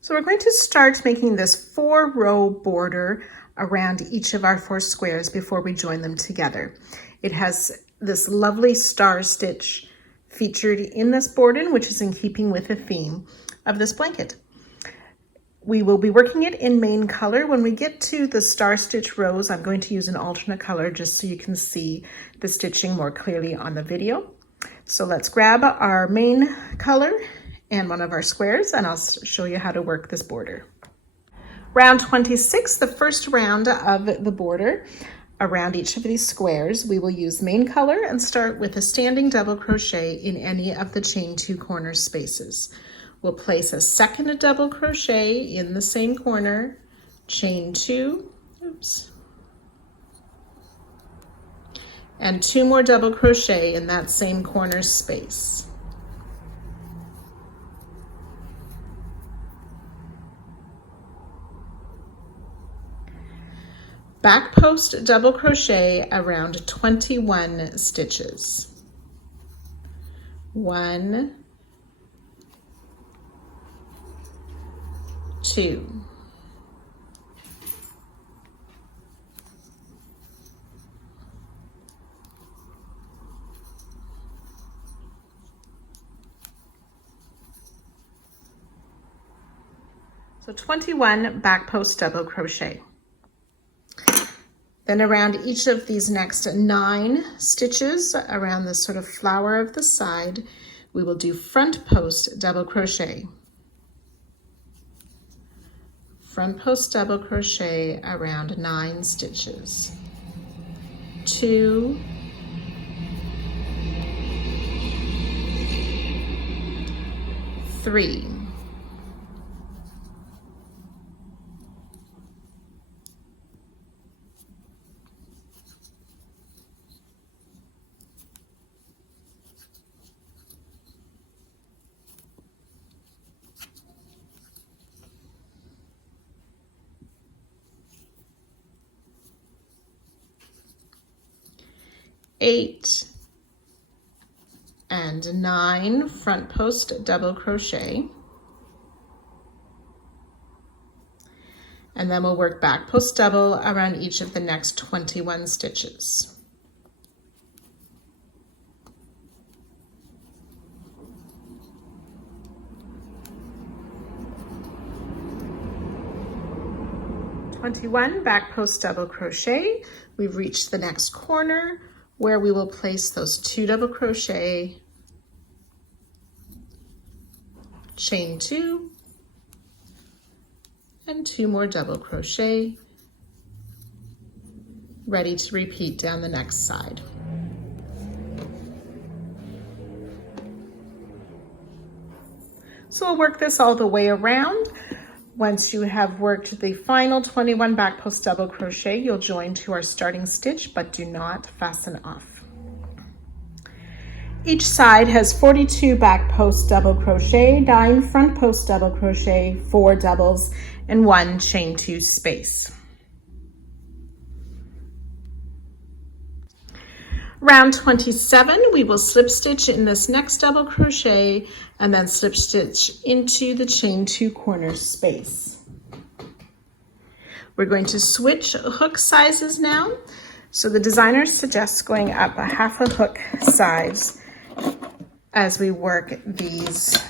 So we're going to start making this 4-row border around each of our 4 squares before we join them together. It has this lovely star stitch featured in this boarding, which is in keeping with the theme of this blanket. We will be working it in main color. When we get to the star stitch rows, I'm going to use an alternate color just so you can see the stitching more clearly on the video. So let's grab our main color and one of our squares, and I'll show you how to work this border. Round 26, the first round of the border. Around each of these squares, we will use main color and start with a standing double crochet in any of the chain 2 corner spaces. We'll place a second double crochet in the same corner, chain 2, and 2 more double crochet in that same corner space. Back post double crochet around 21 stitches. 1, 2, 21 back post double crochet. Then around each of these next 9 stitches around the sort of flower of the side, we will do front post double crochet. Front post double crochet around 9 stitches. 2, 3, 8, and 9 front post double crochet, and then we'll work back post double around each of the next 21 stitches. Back post double crochet. We've reached the next corner where we will place those 2 double crochet, chain 2, and 2 more double crochet, ready to repeat down the next side. So we'll work this all the way around. Once you have worked the final 21 back post double crochet, you'll join to our starting stitch, but do not fasten off. Each side has 42 back post double crochet, 9 front post double crochet, 4 doubles, and 1 chain 2 space. Round 27, we will slip stitch in this next double crochet and then slip stitch into the chain 2 corner space. We're going to switch hook sizes now. So the designer suggests going up a half a hook size as we work these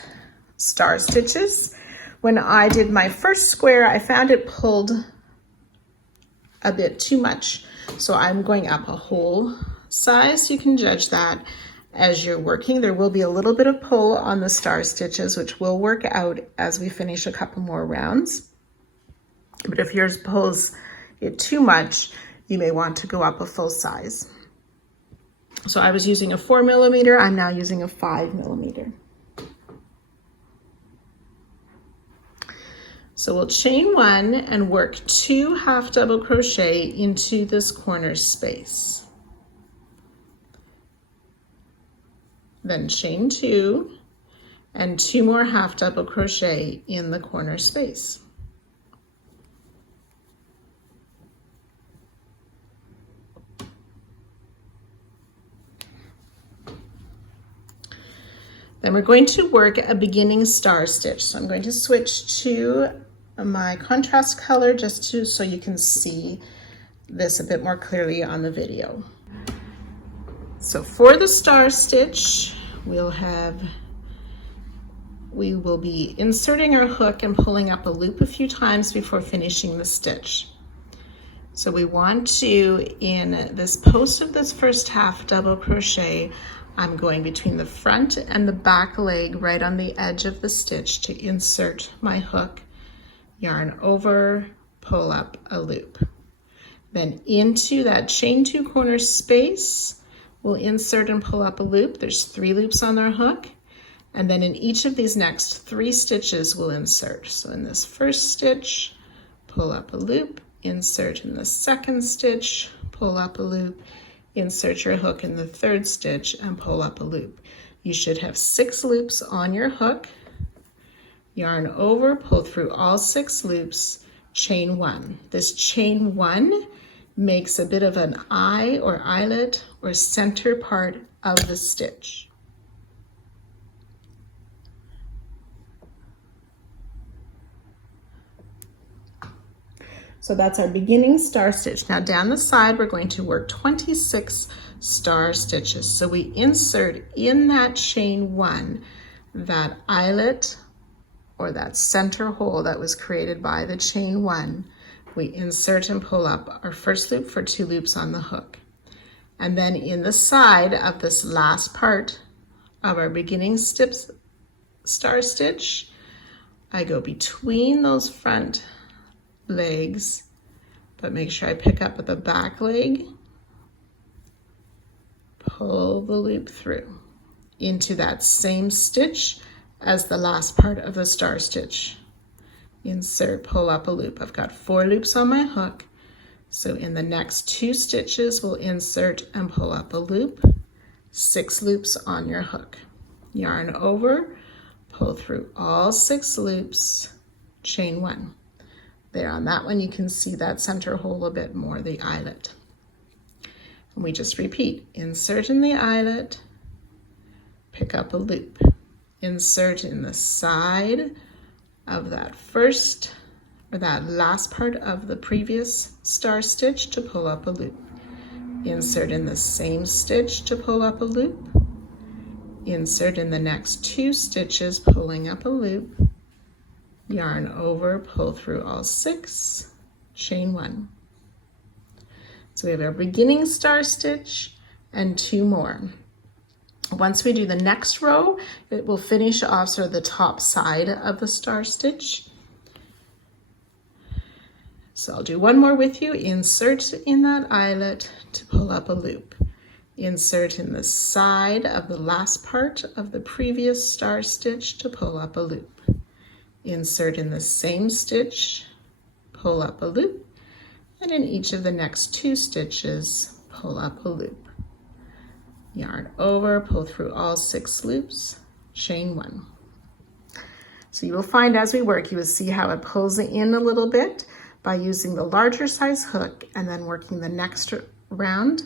star stitches. When I did my first square, I found it pulled a bit too much. So I'm going up a whole size. You can judge that as you're working. There will be a little bit of pull on the star stitches, which will work out as we finish a couple more rounds. But if yours pulls it too much, you may want to go up a full size. So I was using a 4 millimeter, I'm now using a 5 millimeter. So we'll chain 1 and work 2 half double crochet into this corner space. Then chain 2 and 2 more half double crochet in the corner space. Then we're going to work a beginning star stitch. So I'm going to switch to my contrast color just so you can see this a bit more clearly on the video. So for the star stitch, we will be inserting our hook and pulling up a loop a few times before finishing the stitch. So we want to, in this post of this first half double crochet, I'm going between the front and the back leg right on the edge of the stitch to insert my hook, yarn over, pull up a loop. Then into that chain 2 corner space, we'll insert and pull up a loop. There's 3 loops on our hook. And then in each of these next 3 stitches, we'll insert. So in this first stitch, pull up a loop, insert in the second stitch, pull up a loop, insert your hook in the third stitch and pull up a loop. You should have 6 loops on your hook. Yarn over, pull through all 6 loops, chain 1. This chain 1 makes a bit of an eye or eyelet or center part of the stitch. So that's our beginning star stitch. Now down the side, we're going to work 26 star stitches. So we insert in that chain 1, that eyelet or that center hole that was created by the chain 1. We insert and pull up our first loop for 2 loops on the hook. And then in the side of this last part of our beginning star stitch, I go between those front legs, but make sure I pick up at the back leg, pull the loop through into that same stitch as the last part of the star stitch. Insert, pull up a loop. I've got 4 loops on my hook, so in the next 2 stitches we'll insert and pull up a loop, 6 loops on your hook. Yarn over, pull through all 6 loops, chain 1. There on that one you can see that center hole a bit more, the eyelet. And we just repeat, insert in the eyelet, pick up a loop, insert in the side of that first or that last part of the previous star stitch to pull up a loop. Insert in the same stitch to pull up a loop. Insert in the next 2 stitches, pulling up a loop. Yarn over, pull through all 6, chain 1. So we have our beginning star stitch and 2 more. Once we do the next row, it will finish off sort of the top side of the star stitch. So I'll do one more with you. Insert in that eyelet to pull up a loop. Insert in the side of the last part of the previous star stitch to pull up a loop. Insert in the same stitch, pull up a loop, and in each of the next 2 stitches, pull up a loop. Yarn over, pull through all 6 loops, chain 1. So you will find as we work, you will see how it pulls in a little bit by using the larger size hook and then working the next round,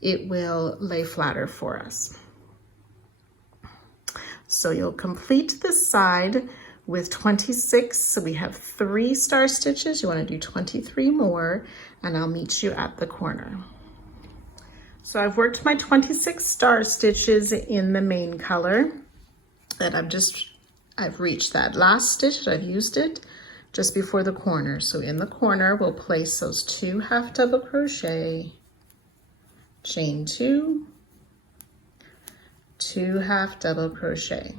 it will lay flatter for us. So you'll complete this side with 26, so we have 3 star stitches. You want to do 23 more, and I'll meet you at the corner. So I've worked my 26 star stitches in the main color, and I've reached that last stitch, I've used it just before the corner. So in the corner, we'll place those 2 half double crochet, chain 2, 2 half double crochet.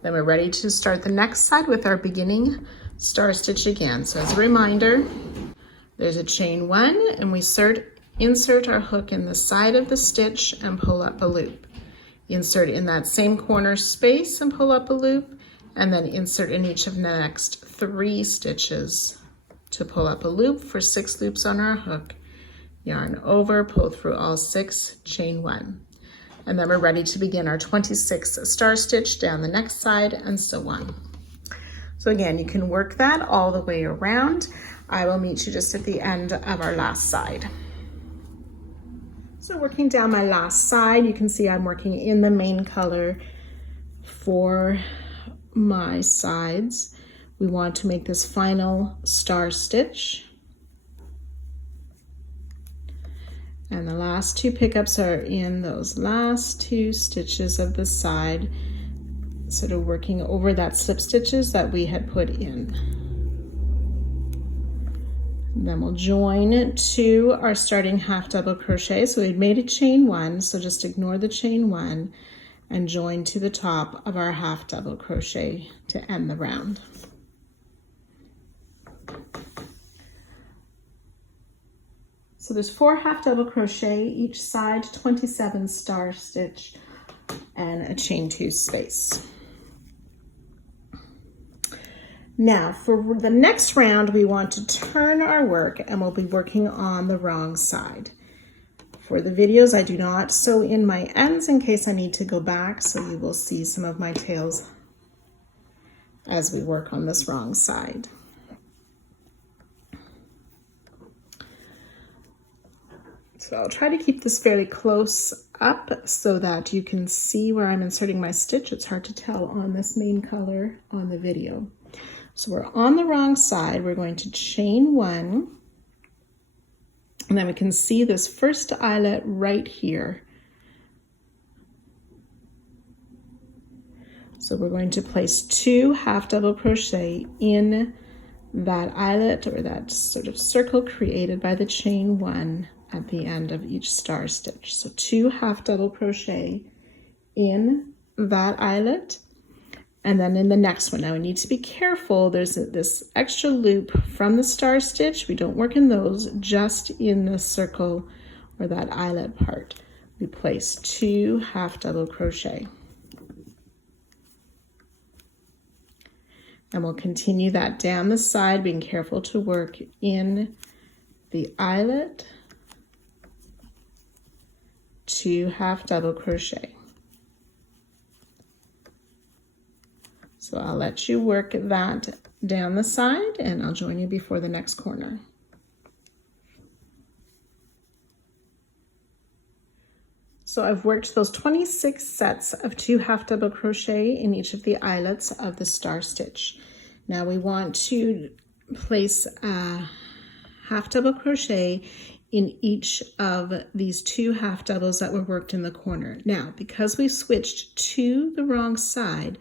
Then we're ready to start the next side with our beginning star stitch again. So as a reminder, there's a chain 1 and we insert our hook in the side of the stitch and pull up a loop. Insert in that same corner space and pull up a loop, and then insert in each of the next 3 stitches to pull up a loop for 6 loops on our hook. Yarn over, pull through all 6, chain 1. And then we're ready to begin our 26 star stitch down the next side and so on. So again, you can work that all the way around. I will meet you just at the end of our last side. So working down my last side, you can see I'm working in the main color for my sides. We want to make this final star stitch. And the last two pickups are in those last two stitches of the side, sort of working over that slip stitches that we had put in. And then we'll join to our starting half double crochet. So we've made a chain one, so just ignore the chain one and join to the top of our half double crochet to end the round. So there's 4 half double crochet each side, 27 star stitch, and a chain 2 space. Now for the next round, we want to turn our work and we'll be working on the wrong side. For the videos, I do not sew in my ends in case I need to go back, so you will see some of my tails as we work on this wrong side. So I'll try to keep this fairly close up so that you can see where I'm inserting my stitch. It's hard to tell on this main color on the video. So we're on the wrong side. We're going to chain 1, and then we can see this first eyelet right here. So we're going to place 2 half double crochet in that eyelet, or that sort of circle created by the chain 1 at the end of each star stitch. So 2 half double crochet in that eyelet, and then in the next one. Now we need to be careful, there's this extra loop from the star stitch. We don't work in those, just in the circle or that eyelet part. We place 2 half double crochet. And we'll continue that down the side, being careful to work in the eyelet, 2 half double crochet. So I'll let you work that down the side and I'll join you before the next corner. So I've worked those 26 sets of 2 half double crochet in each of the eyelets of the star stitch. Now we want to place a half double crochet in each of these 2 half doubles that were worked in the corner. Now, because we switched to the wrong side,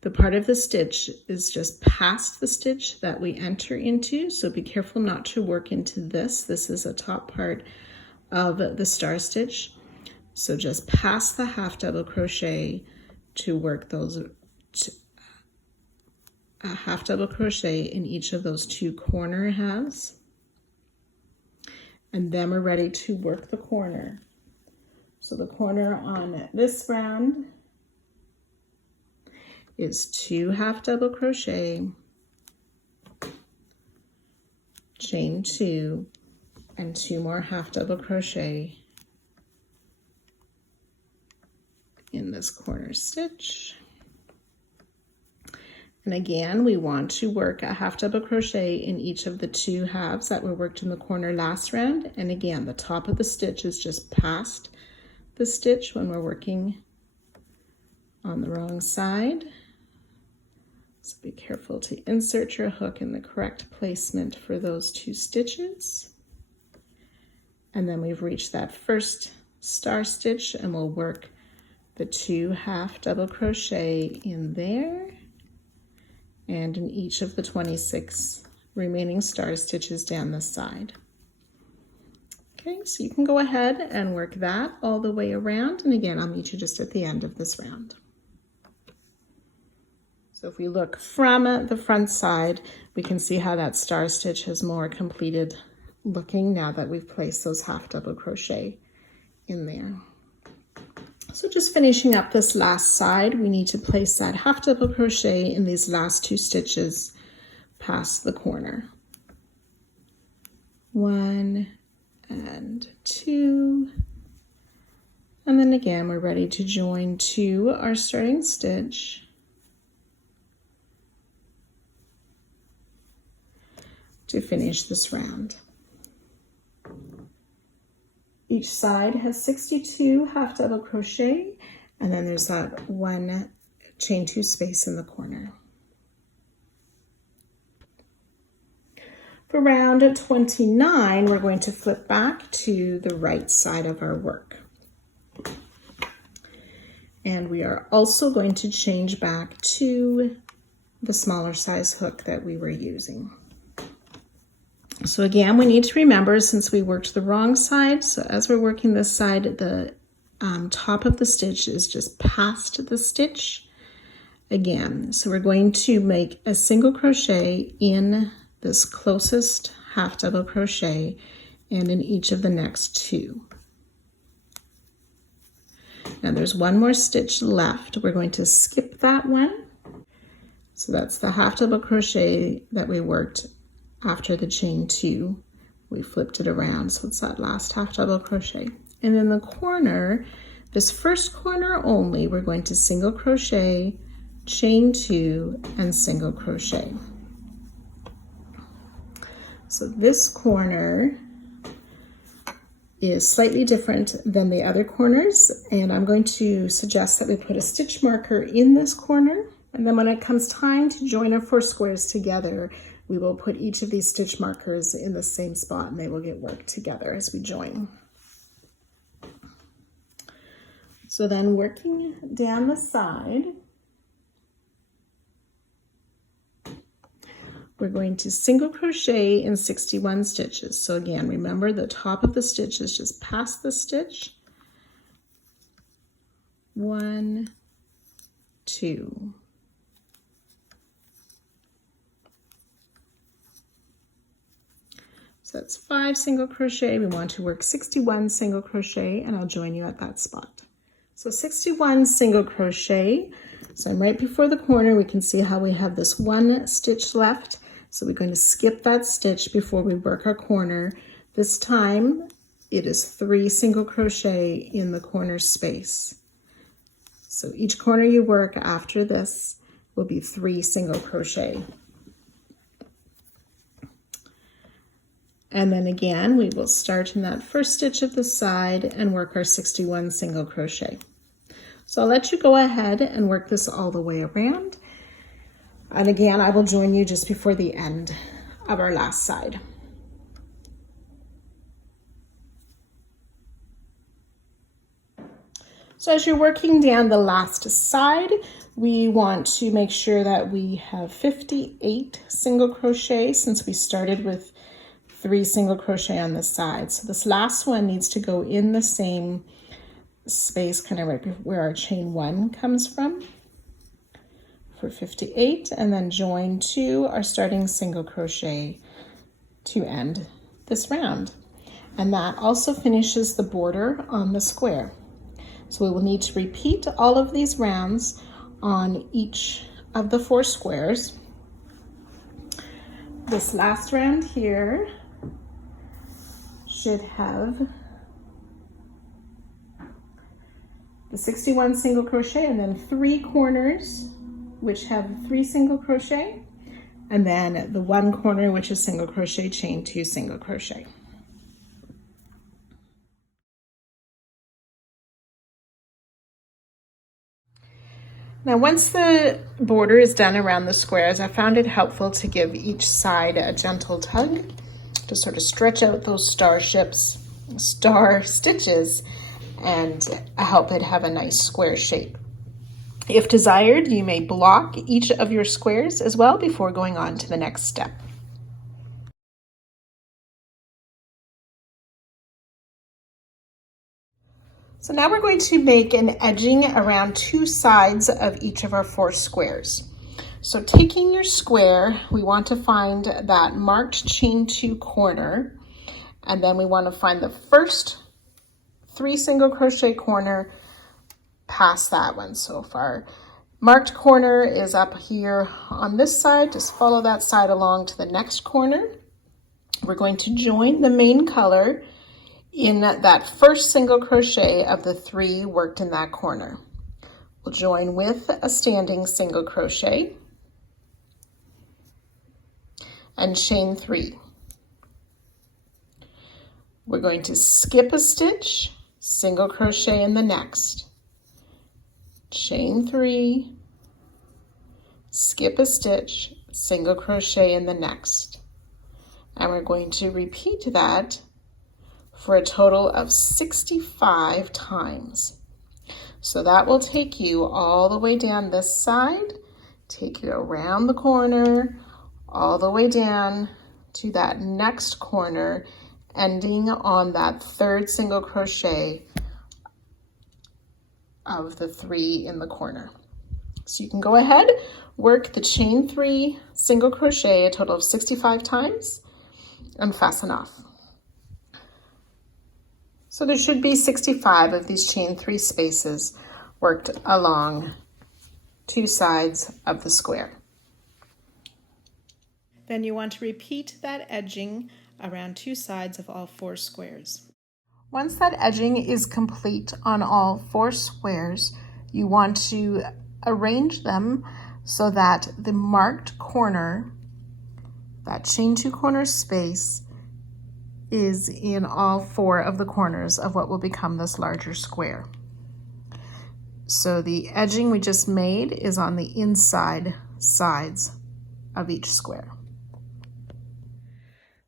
the part of the stitch is just past the stitch that we enter into, so be careful not to work into this. This is a top part of the star stitch. So just past the half double crochet to work those a half double crochet in each of those 2 corner halves. And then we're ready to work the corner. So the corner on this round is 2 half double crochet, chain 2, and 2 more half double crochet in this corner stitch. And again, we want to work a half double crochet in each of the 2 halves that were worked in the corner last round. And again, the top of the stitch is just past the stitch when we're working on the wrong side. So be careful to insert your hook in the correct placement for those 2 stitches. And then we've reached that first star stitch and we'll work the 2 half double crochet in there and in each of the 26 remaining star stitches down this side. Okay, so you can go ahead and work that all the way around, and again, I'll meet you just at the end of this round. So if we look from the front side, we can see how that star stitch has more completed looking now that we've placed those half double crochet in there. So just finishing up this last side, we need to place that half double crochet in these last 2 stitches past the corner. 1 and 2. And then again, we're ready to join to our starting stitch. To finish this round. Each side has 62 half double crochet, and then there's that one chain 2 space in the corner. For round 29, we're going to flip back to the right side of our work. And we are also going to change back to the smaller size hook that we were using. So again, we need to remember, since we worked the wrong side, so as we're working this side, the top of the stitch is just past the stitch again. So we're going to make a single crochet in this closest half double crochet and in each of the next 2. Now there's one more stitch left. We're going to skip that one. So that's the half double crochet that we worked after the chain 2. We flipped it around, so it's that last half double crochet. And in the corner, this first corner only, we're going to single crochet, chain 2, and single crochet. So this corner is slightly different than the other corners, and I'm going to suggest that we put a stitch marker in this corner, and then when it comes time to join our 4 squares together, we will put each of these stitch markers in the same spot and they will get worked together as we join. So then working down the side, we're going to single crochet in 61 stitches. So again, remember the top of the stitch is just past the stitch. 1, 2. So that's 5 single crochet. We want to work 61 single crochet, and I'll join you at that spot. So 61 single crochet. So I'm right before the corner. We can see how we have this one stitch left. So we're going to skip that stitch before we work our corner. This time it is 3 single crochet in the corner space. So each corner you work after this will be 3 single crochet. And then again, we will start in that first stitch of the side and work our 61 single crochet. So I'll let you go ahead and work this all the way around. And again, I will join you just before the end of our last side. So as you're working down the last side, we want to make sure that we have 58 single crochet since we started with 3 single crochet on the side. So this last one needs to go in the same space, kind of right where our chain 1 comes from, for 58, and then join to our starting single crochet to end this round. And that also finishes the border on the square. So we will need to repeat all of these rounds on each of the 4 squares. This last round here should have the 61 single crochet and then 3 corners which have 3 single crochet, and then the 1 corner which is single crochet, chain 2 single crochet. Now once the border is done around the squares, I found it helpful to give each side a gentle tug to sort of stretch out those star stitches and help it have a nice square shape. If desired, you may block each of your squares as well before going on to the next step. So now we're going to make an edging around 2 sides of each of our 4 squares. So taking your square, we want to find that marked chain 2 corner, and then we want to find the first 3 single crochet corner past that one. So far marked corner is up here on this side. Just follow that side along to the next corner. We're going to join the main color in that first single crochet of the 3 worked in that corner. We'll join with a standing single crochet and chain 3. We're going to skip a stitch, single crochet in the next, chain 3, skip a stitch, single crochet in the next. And we're going to repeat that for a total of 65 times. So that will take you all the way down this side, take you around the corner, all the way down to that next corner, ending on that third single crochet of the 3 in the corner. So you can go ahead, work the chain 3 single crochet a total of 65 times and fasten off. So there should be 65 of these chain 3 spaces worked along 2 sides of the square. Then you want to repeat that edging around 2 sides of all 4 squares. Once that edging is complete on all 4 squares, you want to arrange them so that the marked corner, that chain 2 corner space, is in all 4 of the corners of what will become this larger square. So the edging we just made is on the inside sides of each square.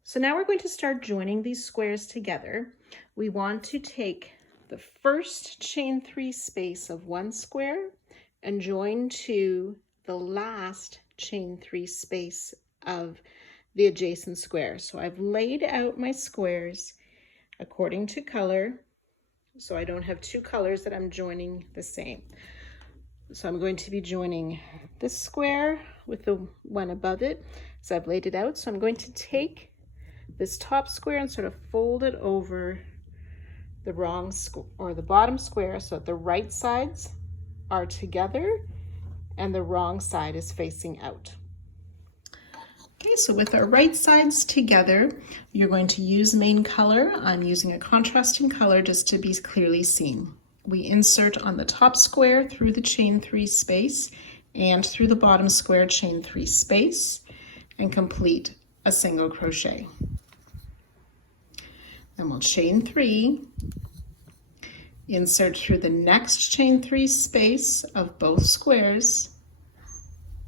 So now we're going to start joining these squares together. We want to take the first chain 3 space of one square and join to the last chain 3 space of the adjacent square. So I've laid out my squares according to color, so I don't have 2 colors that I'm joining the same. So I'm going to be joining this square with the one above it. So I've laid it out. So I'm going to take this top square and sort of fold it over the the bottom square so that the right sides are together and the wrong side is facing out. Okay, so with our right sides together, you're going to use main color. I'm using a contrasting color just to be clearly seen. We insert on the top square through the chain 3 space and through the bottom square chain 3 space and complete a single crochet. Then we'll chain 3, insert through the next chain 3 space of both squares,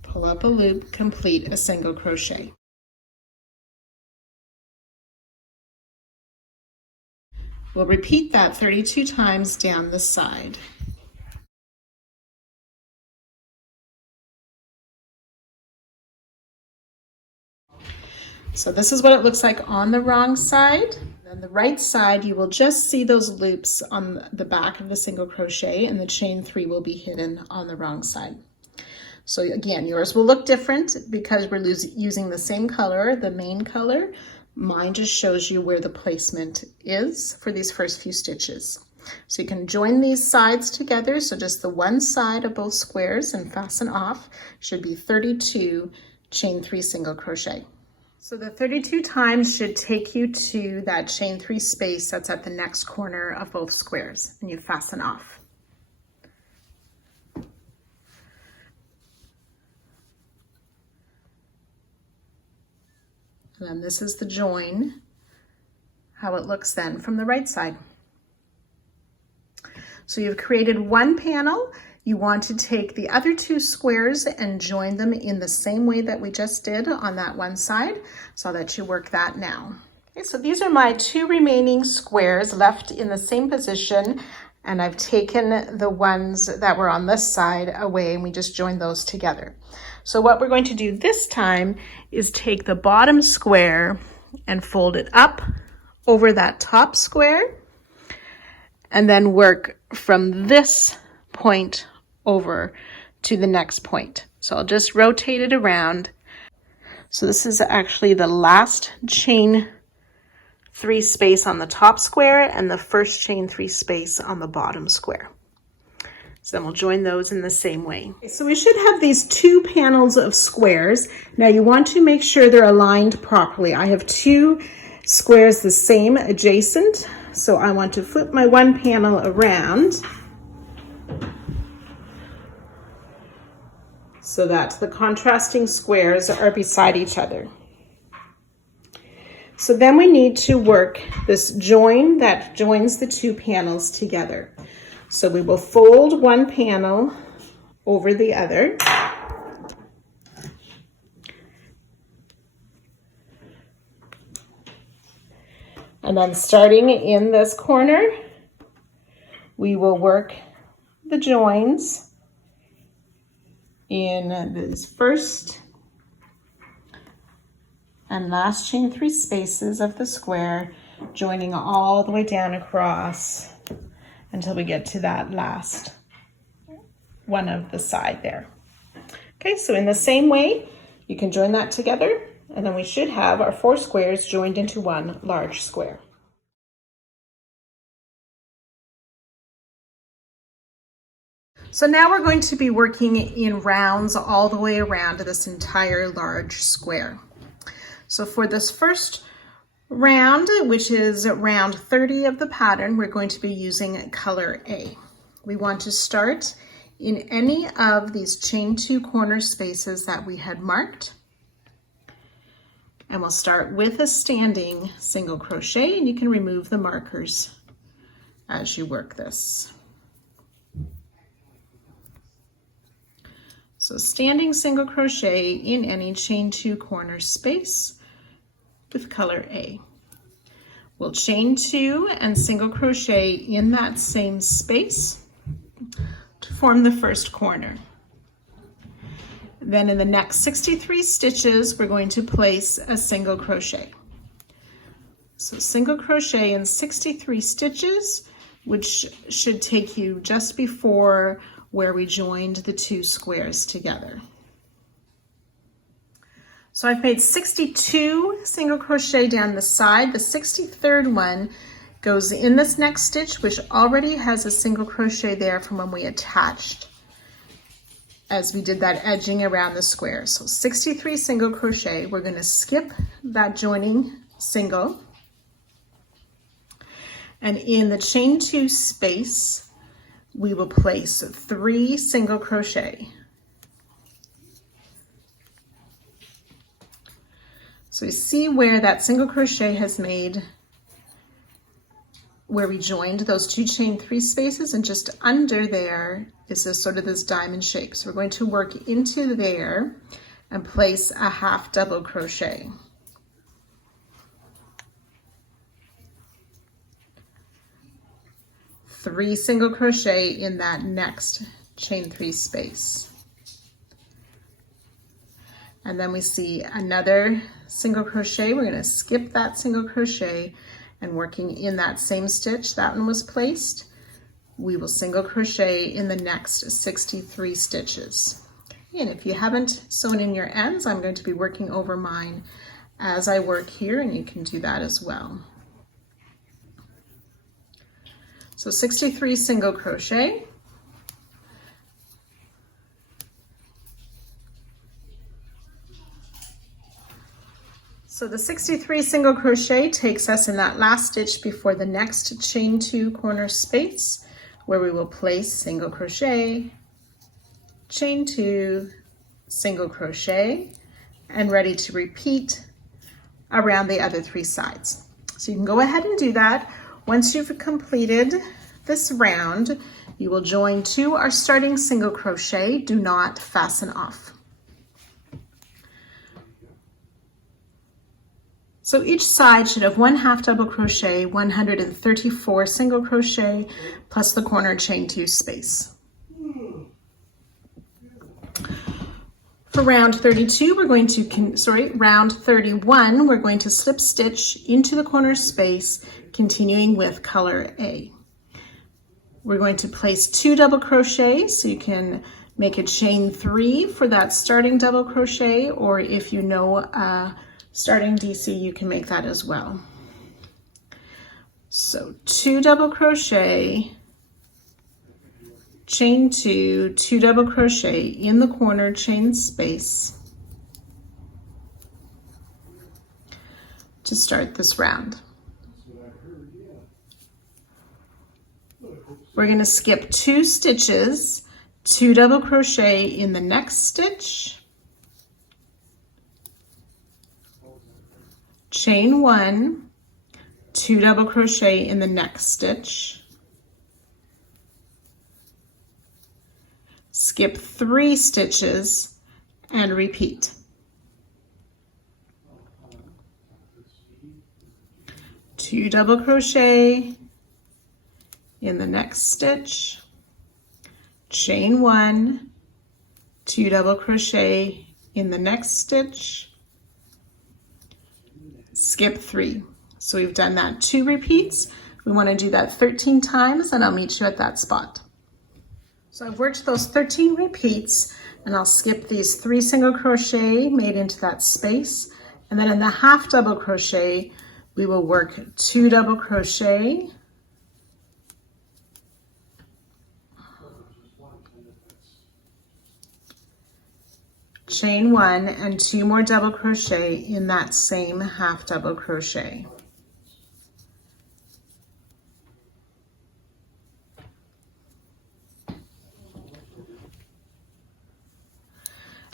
pull up a loop, complete a single crochet. We'll repeat that 32 times down the side. So this is what it looks like on the wrong side. On the right side, you will just see those loops on the back of the single crochet, and the chain 3 will be hidden on the wrong side. So again, yours will look different because we're using the same color, the main color. Mine just shows you where the placement is for these first few stitches. So you can join these sides together, so just the one side of both squares and fasten off. Should be 32 chain 3 single crochet. So the 32 times should take you to that chain 3 space that's at the next corner of both squares, and you fasten off. And then this is the join, how it looks then from the right side. So you've created one panel. You want to take the other 2 squares and join them in the same way that we just did on that one side. So I'll let you work that now. Okay, so these are my 2 remaining squares left in the same position, and I've taken the ones that were on this side away and we just joined those together. So what we're going to do this time is take the bottom square and fold it up over that top square and then work from this point over to the next point. So I'll just rotate it around. So this is actually the last chain 3 space on the top square and the first chain 3 space on the bottom square. So then we'll join those in the same way. Okay, so we should have these 2 panels of squares. Now you want to make sure they're aligned properly. I have 2 squares the same adjacent, so I want to flip my one panel around so that the contrasting squares are beside each other. So then we need to work this join that joins the two panels together. So we will fold one panel over the other. And then starting in this corner, we will work the joins in these first and last chain 3 spaces of the square, joining all the way down across until we get to that last one of the side there. Okay, so in the same way, you can join that together, and then we should have our 4 squares joined into one large square. So now we're going to be working in rounds all the way around this entire large square. So for this first round, which is round 30 of the pattern, we're going to be using color A. We want to start in any of these chain 2 corner spaces that we had marked. And we'll start with a standing single crochet, and you can remove the markers as you work this. So standing single crochet in any chain 2 corner space with color A. We'll chain 2 and single crochet in that same space to form the first corner. Then in the next 63 stitches, we're going to place a single crochet. So single crochet in 63 stitches, which should take you just before where we joined the 2 squares together. So I've made 62 single crochet down the side. The 63rd one goes in this next stitch, which already has a single crochet there from when we attached as we did that edging around the square. So 63 single crochet, we're going to skip that joining single. And in the chain 2 space, we will place 3 single crochet. So you see where that single crochet has made, where we joined those 2 chain 3 spaces, and just under there is this sort of this diamond shape. So we're going to work into there and place a half double crochet. Three single crochet in that next chain 3 space. And then we see another single crochet. We're going to skip that single crochet, and working in that same stitch that one was placed, we will single crochet in the next 63 stitches. Okay, and if you haven't sewn in your ends, I'm going to be working over mine as I work here, and you can do that as well. So 63 single crochet. So the 63 single crochet takes us in that last stitch before the next chain 2 corner space, where we will place single crochet, chain 2, single crochet, and ready to repeat around the other 3 sides. So you can go ahead and do that. Once you've completed this round, you will join to our starting single crochet. Do not fasten off. So each side should have 1 half double crochet, 134 single crochet, plus the corner chain 2 space. For round 32, we're going to, round 31, we're going to slip stitch into the corner space, continuing with color A. We're going to place 2 double crochets, so you can make a chain 3 for that starting double crochet, or if you know starting DC, you can make that as well. So 2 double crochet, chain 2, 2 double crochet in the corner chain space to start this round. We're going to skip 2 stitches, 2 double crochet in the next stitch, chain 1, 2 double crochet in the next stitch, skip 3 stitches and repeat. Two double crochet in the next stitch, chain 1, 2 double crochet in the next stitch, skip 3. So we've done that 2 repeats. We want to do that 13 times, and I'll meet you at that spot. So I've worked those 13 repeats, and I'll skip these 3 single crochet made into that space, and then in the half double crochet we will work 2 double crochet, chain 1, and 2 more double crochet in that same half double crochet.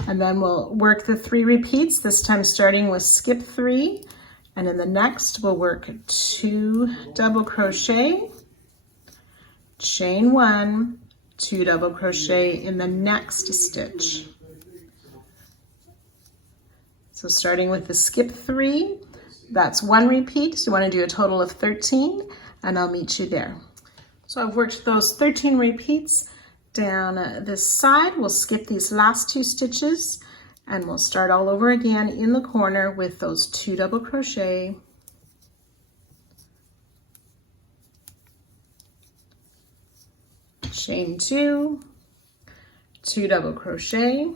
And then we'll work the 3 repeats, this time starting with skip 3, and in the next we'll work 2 double crochet, chain 1, 2 double crochet in the next stitch. So starting with the skip 3, that's 1 repeat, so you want to do a total of 13, and I'll meet you there. So I've worked those 13 repeats down this side. We'll skip these last 2 stitches, and we'll start all over again in the corner with those 2 double crochet, chain 2, 2 double crochet,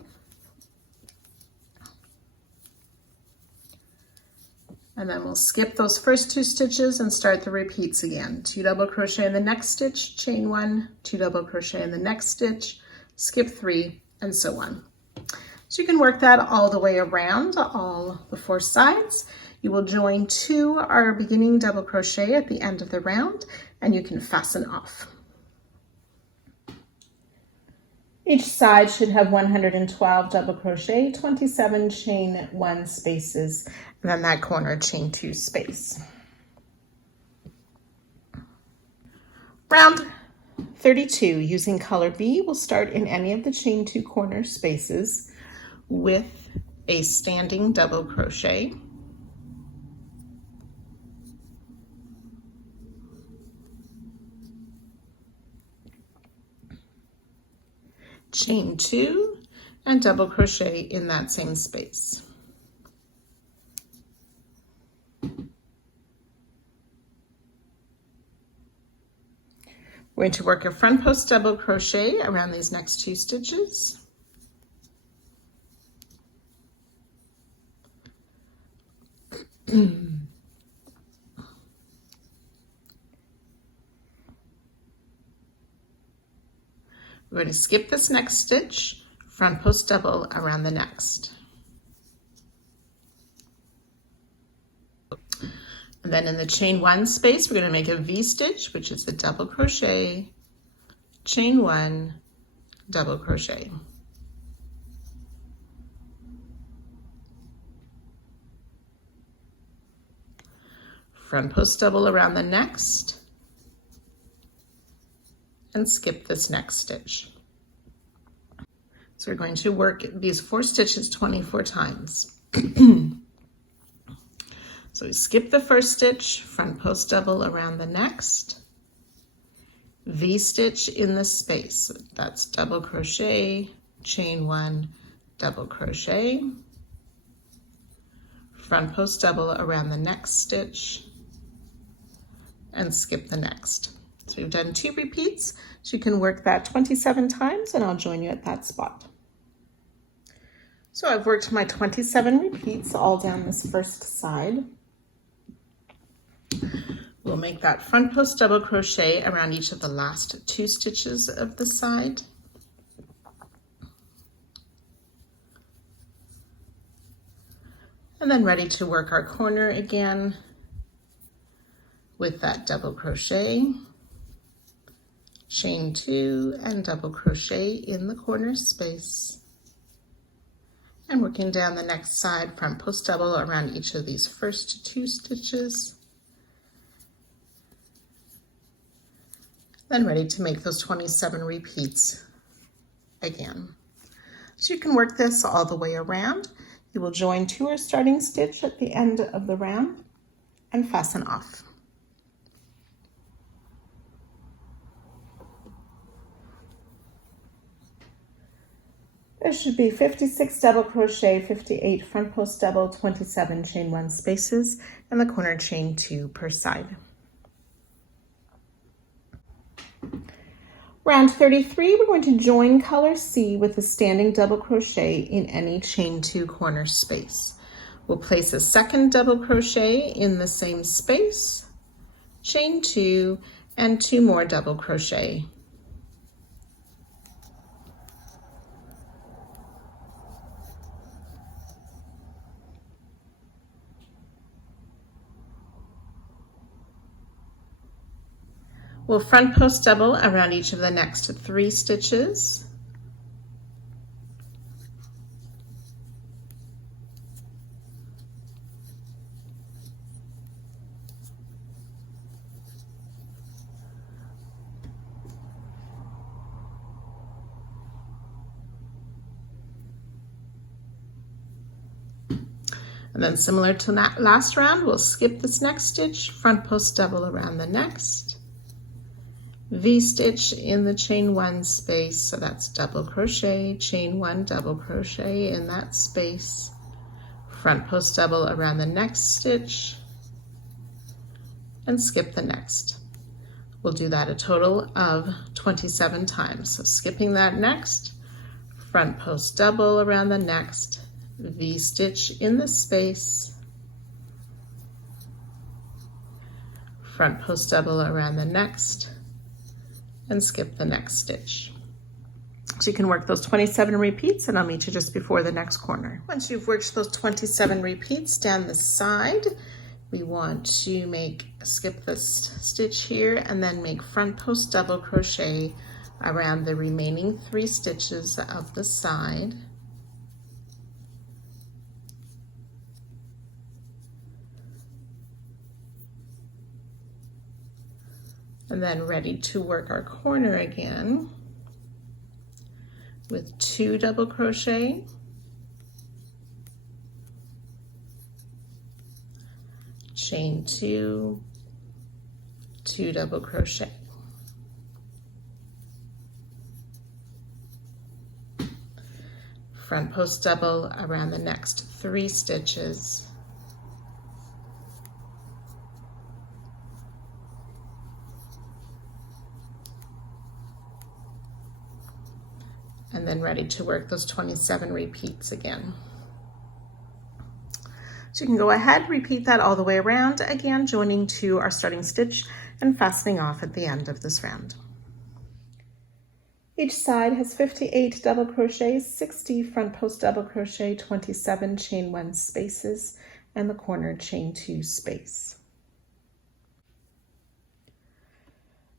and then we'll skip those first 2 stitches and start the repeats again. 2 double crochet in the next stitch, chain 1, 2 double crochet in the next stitch, skip 3, and so on. So you can work that all the way around, all the 4 sides. You will join 2 our beginning double crochet at the end of the round, and you can fasten off. Each side should have 112 double crochet, 27 chain 1 spaces, and then that corner chain 2 space. Round 32, using color B, we'll start in any of the chain 2 corner spaces with a standing double crochet, chain 2, and double crochet in that same space. We're going to work a front post double crochet around these next 2 stitches. We're going to skip this next stitch, front post double around the next. And then in the chain 1 space, we're going to make a V-stitch, which is the double crochet, chain 1, double crochet. Front post double around the next, and skip this next stitch. So we're going to work these 4 stitches 24 times. So we skip the first stitch, front post double around the next, V-stitch in the space. That's double crochet, chain 1, double crochet, front post double around the next stitch, and skip the next. So we've done 2 repeats, so you can work that 27 times, and I'll join you at that spot. So I've worked my 27 repeats all down this first side. We'll make that front post double crochet around each of the last 2 stitches of the side. And then ready to work our corner again with that double crochet, chain 2, and double crochet in the corner space. And working down the next side, front post double around each of these first 2 stitches. Then ready to make those 27 repeats again. So you can work this all the way around. You will join to our starting stitch at the end of the round and fasten off. There should be 56 double crochet, 58 front post double, 27 chain 1 spaces, and the corner chain 2 per side. Round 33, we're going to join color C with a standing double crochet in any chain 2 corner space. We'll place a second double crochet in the same space, chain 2, and 2 more double crochet. We'll front post double around each of the next 3 stitches. And then similar to that last round, we'll skip this next stitch, front post double around the next, V-stitch in the chain 1 space, so that's double crochet, chain 1, double crochet in that space, front post double around the next stitch, and skip the next. We'll do that a total of 27 times. So skipping that next, front post double around the next, V-stitch in the space, front post double around the next, and skip the next stitch. So you can work those 27 repeats, and I'll meet you just before the next corner. Once you've worked those 27 repeats down the side, we want to skip this stitch here and then make front post double crochet around the remaining 3 stitches of the side. And then ready to work our corner again with 2 double crochet, chain 2, 2 double crochet. Front post double around the next 3 stitches. And then ready to work those 27 repeats again. So you can go ahead, repeat that all the way around, again joining to our starting stitch and fastening off at the end of this round. Each side has 58 double crochets, 60 front post double crochet, 27 chain 1 spaces, and the corner chain 2 space.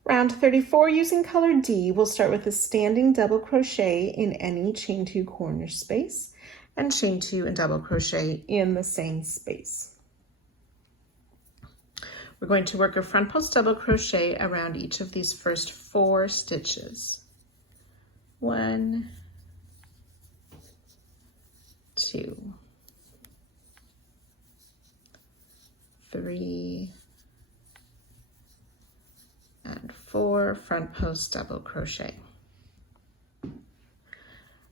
Round 34, using color D, we'll start with a standing double crochet in any chain 2 corner space and chain 2 and double crochet in the same space. We're going to work a front post double crochet around each of these first 4 stitches. 1, 2, 3, and 4 front post double crochet.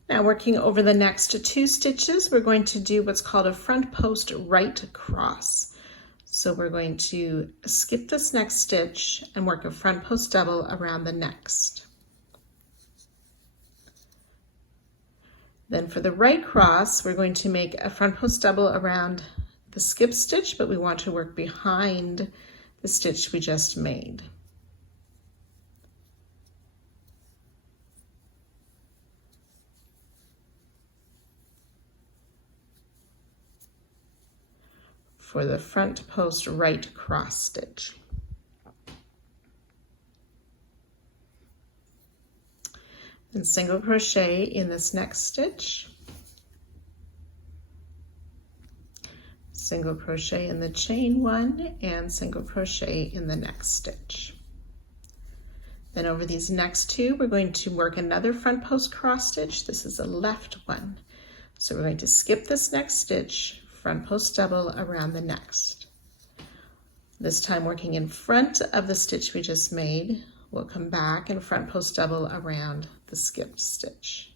Now working over the next 2 stitches, we're going to do what's called a front post right cross. So we're going to skip this next stitch and work a front post double around the next. Then for the right cross, we're going to make a front post double around the skip stitch, but we want to work behind the stitch we just made. For the front post right cross stitch. And single crochet in this next stitch. single crochet in the chain one and single crochet in the next stitch. Then over these next two, we're going to work another front post cross stitch. This is a left one. So we're going to skip this next stitch, front post double around the next. This time working in front of the stitch we just made, we'll come back and front post double around the skipped stitch.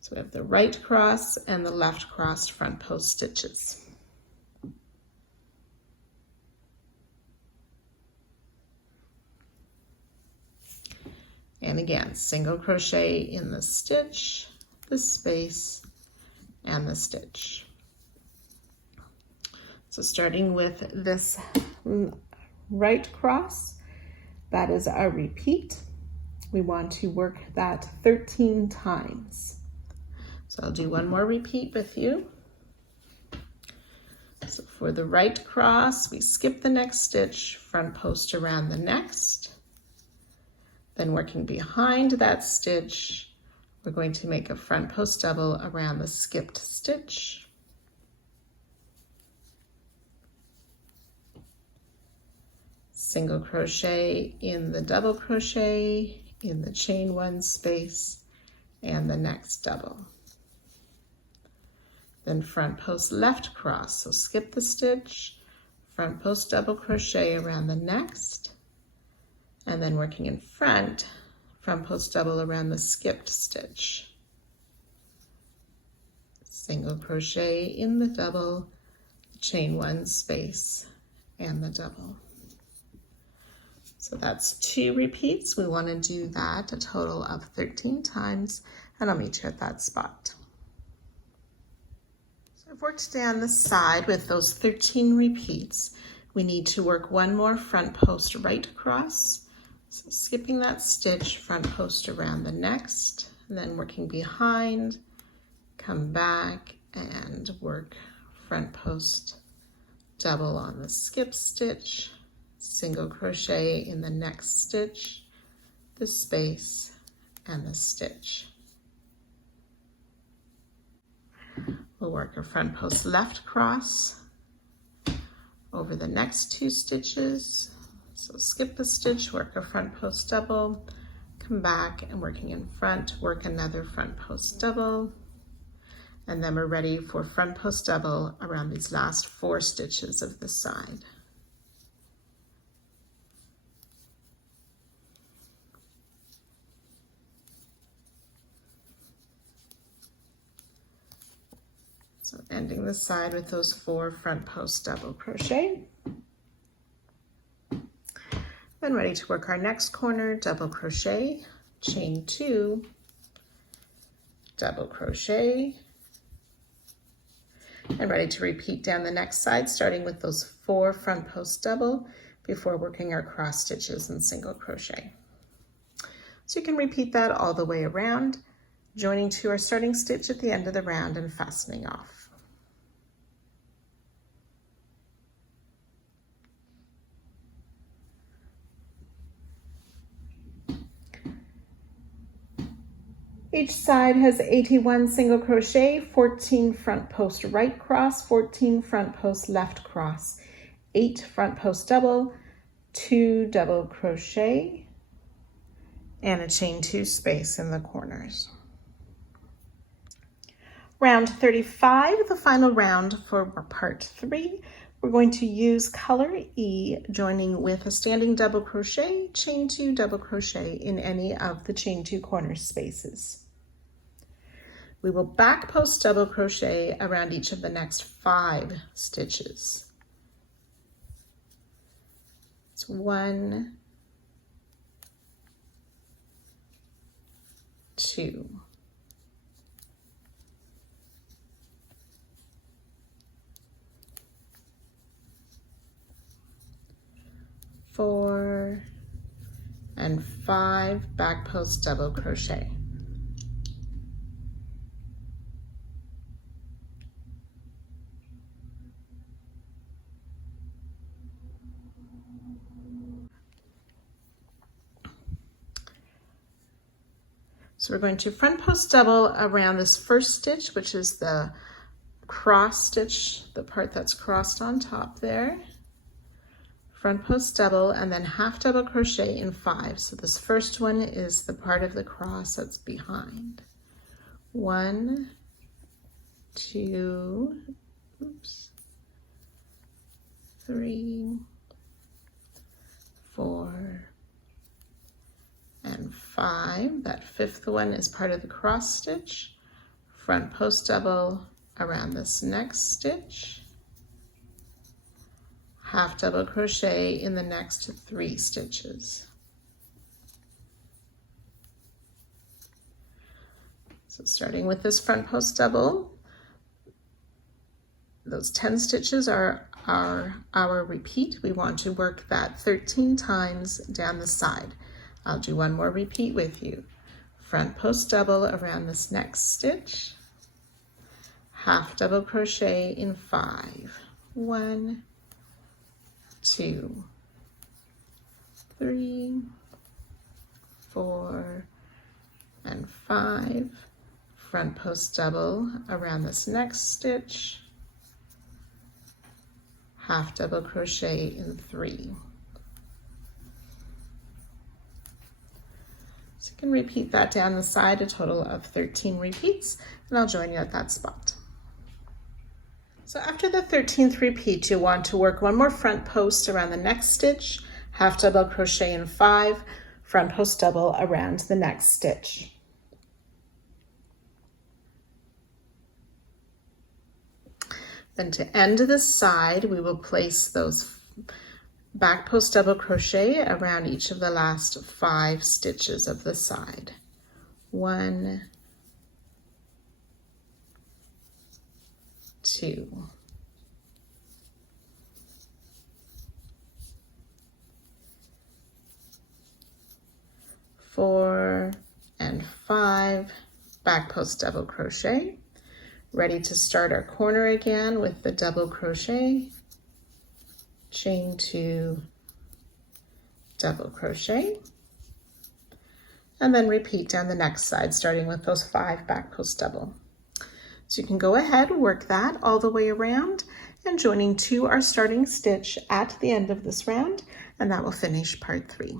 So we have the right cross and the left crossed front post stitches. And again, single crochet in the stitch, the space, and the stitch. So starting with this right cross, that is our repeat. We want to work that 13 times. So I'll do one more repeat with you. So for the right cross, we skip the next stitch, front post around the next. Then working behind that stitch, we're going to make a front post double around the skipped stitch. Single crochet in the double crochet in the chain one space and the next double. Then front post left cross, so skip the stitch, front post double crochet around the next, and then working in front post double around the skipped stitch. Single crochet in the double, chain one space, and the double. So that's 2 repeats. We want to do that a total of 13 times, and I'll meet you at that spot. So I've worked down the side with those 13 repeats. We need to work one more front post right across. So skipping that stitch, front post around the next, and then working behind, come back and work front post double on the skip stitch, single crochet in the next stitch, the space, and the stitch. We'll work a front post left cross over the next 2 stitches. So skip the stitch, work a front post double, come back and working in front, work another front post double, and then we're ready for front post double around these last 4 stitches of the side. So ending the side with those 4 front post double crochet. Then ready to work our next corner, double crochet, chain 2, double crochet, and ready to repeat down the next side, starting with those 4 front post double before working our cross stitches and single crochet. So you can repeat that all the way around, joining to our starting stitch at the end of the round and fastening off. Each side has 81 single crochet, 14 front post right cross, 14 front post left cross, 8 front post double, 2 double crochet, and a chain 2 space in the corners. Round 35, the final round for part 3. We're going to use color E, joining with a standing double crochet, chain 2 double crochet in any of the chain 2 corner spaces. We will back post double crochet around each of the next 5 stitches. It's 1, 2, 4, and 5 back post double crochet. So we're going to front post double around this first stitch, which is the cross stitch, the part that's crossed on top there. Front post double and then half double crochet in 5. So this first one is the part of the cross that's behind. 1, 2, 3, 4, and 5. That fifth one is part of the cross stitch. Front post double around this next stitch. Half double crochet in the next 3 stitches. So starting with this front post double, those 10 stitches are our repeat. We want to work that 13 times down the side. I'll do one more repeat with you. Front post double around this next stitch. Half double crochet in 5. 1, 2, 3, 4, and 5. Front post double around this next stitch. Half double crochet in 3. So you can repeat that down the side, a total of 13 repeats, and I'll join you at that spot. So after the 13th repeat, you'll want to work one more front post around the next stitch, half double crochet in 5, front post double around the next stitch. Then to end this side, we will place those back post double crochet around each of the last 5 stitches of the side. 1, 2, 4, and 5, back post double crochet. Ready to start our corner again with the double crochet, chain 2, double crochet, and then repeat down the next side, starting with those 5 back post double. So you can go ahead, work that all the way around and joining to our starting stitch at the end of this round, and that will finish part 3.